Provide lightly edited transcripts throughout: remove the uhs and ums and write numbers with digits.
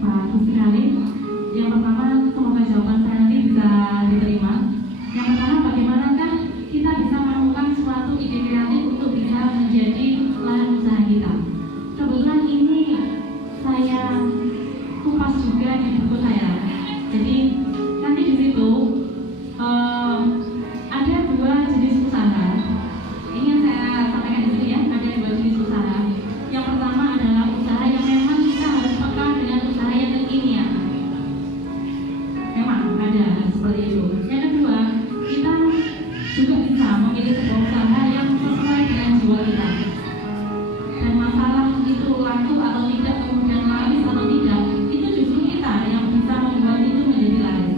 bagus sekali. Yang pertama, semoga jawaban saya nanti bisa diterima. Yang pertama, bagaimanakah kita bisa menemukan suatu ide kreatif untuk bisa menjadi lahan usaha kita? Kebetulan ini saya kupas juga di buku saya. Jadi nanti di situ ada dua jenis usaha. Ini yang saya sampaikan di sini ya, ada dua jenis usaha. Yang pertama adalah usaha yang memang kita harus peka dengan usaha yang kekinian. Memang ada seperti itu. Yang kedua, kita juga bisa memilih sebuah usaha yang sesuai dengan jiwa kita. Dan masalah itu laku atau tidak, kemudian laris atau tidak, itu justru kita yang bisa membuat itu menjadi laris.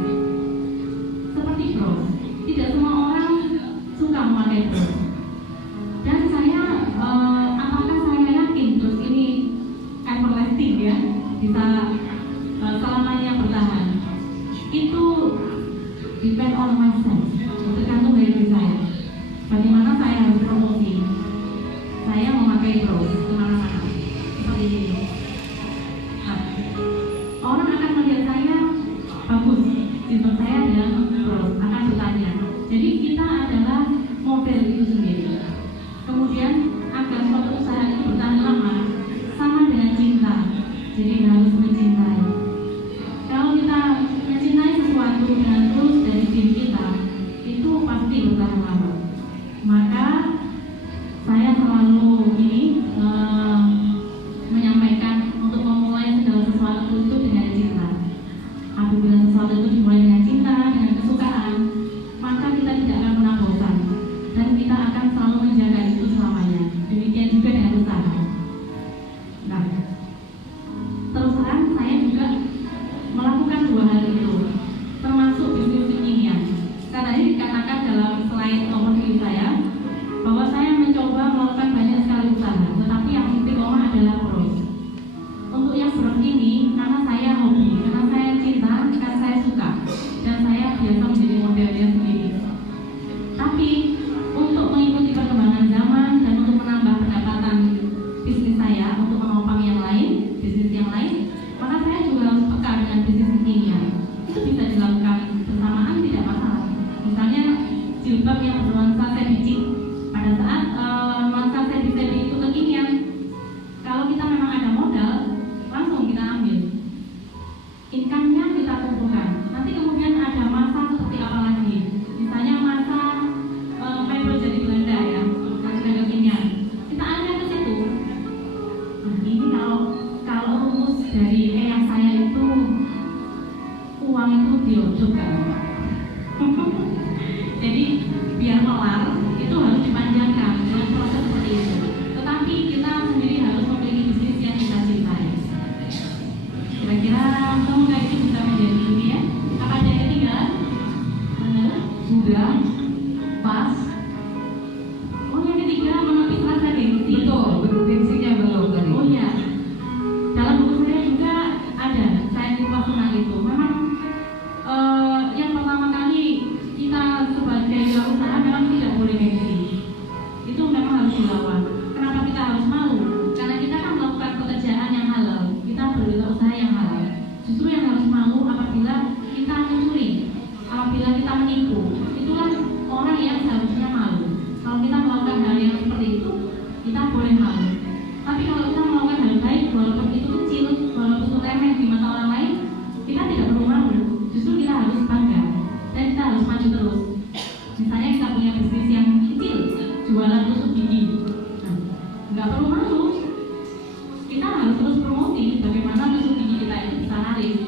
Seperti bros, tidak semua orang suka memakai bros. Dan saya, apakah saya yakin terus ini everlasting ya, bisa selamanya bertahan? Itu depend on myself, tergantung dari diri saya. Bagaimana saya harus promosi? Saya memakai bros kemana-mana, seperti ini. Nah, orang akan melihat saya bagus, sistem saya dengan bros akan bertanya. Jadi kita adalah model itu sendiri. Kemudian agar suatu usaha itu bertahan lama, sama dengan cinta. Jadi harus mencintai. Kalau kita mencintai sesuatu dengan tulus dari diri kita, itu pasti bertahan lama. Maka saya selalu menyampaikan untuk memulai segala sesuatu itu dengan cinta. Apabila sesuatu itu dimulai dengan cinta, dengan kesukaan, maka kita tidak akan pernah bosan dan kita akan selalu menjaga itu selamanya. Demikian juga dengan usaha. Nah, terus terang saya juga melakukan dua hal itu, termasuk bisnis kekinian. Karena ini dikatakan dalam slide overview saya bahwa saya mencoba melakukan banyak sekali usaha, tetapi yang istiqomah adalah bros. Untuk yang bros ini, karena saya hobi, karena saya cinta, karena saya suka, dan saya biasa menjadi modelnya sendiri. Tapi untuk mengikuti perkembangan zaman dan untuk menambah pendapatan bisnis saya, untuk menopang yang lain, bisnis yang lain, maka saya juga harus peka dengan bisnis kekinian. Itu bisa dilakukan bersamaan, tidak masalah. Misalnya jilbab yang bernuansa sedikit. Pada saat nuansa sedikit itu kekinian, kalau kita memang ada modal, langsung kita ambil. Income-nya kita kumpulkan. Nanti kemudian ada masa seperti apa lagi? Misalnya masa mebel jadi Belanda ya, yang sudah kekinian. Kita alihkan ke situ. Nah, ini kalau rumus dari eyang saya itu uang itu diojokkan. Jadi biar melar itu harus dipanjangkan dengan proses seperti itu. Tetapi kita sendiri harus memiliki bisnis yang kita cintai. Kira-kira semoga itu bisa menjadi ini ya. Apa ada yang ketinggalan? Benar? Sudah? Pas? Oh yang ketiga menepis rasa gengsi. Betul, gengsinya belum tadi. Oh iya. Dalam buku saya juga ada, saya kupas tentang itu. Memang yang pertama kali kita sebagai usaha memang tidak boleh gengsi. Itu memang harus dilawan. Kenapa kita harus malu? Karena kita kan melakukan pekerjaan yang halal, kita berwirausaha yang halal. Justru yang harus malu apabila kita mencuri, apabila kita menipu. Itulah orang yang seharusnya malu. Kalau kita melakukan hal yang seperti itu, kita boleh malu. Tapi kalau kita melakukan hal baik, walaupun itu kecil, walaupun itu remeh di mata orang lain, kita tidak perlu malu. Justru kita harus bangga dan kita harus maju terus. Misalnya kita punya bisnis yang kecil, jualan tusuk gigi, nah, nggak perlu malu. Kita harus terus promosi bagaimana tusuk gigi kita itu bisa laris.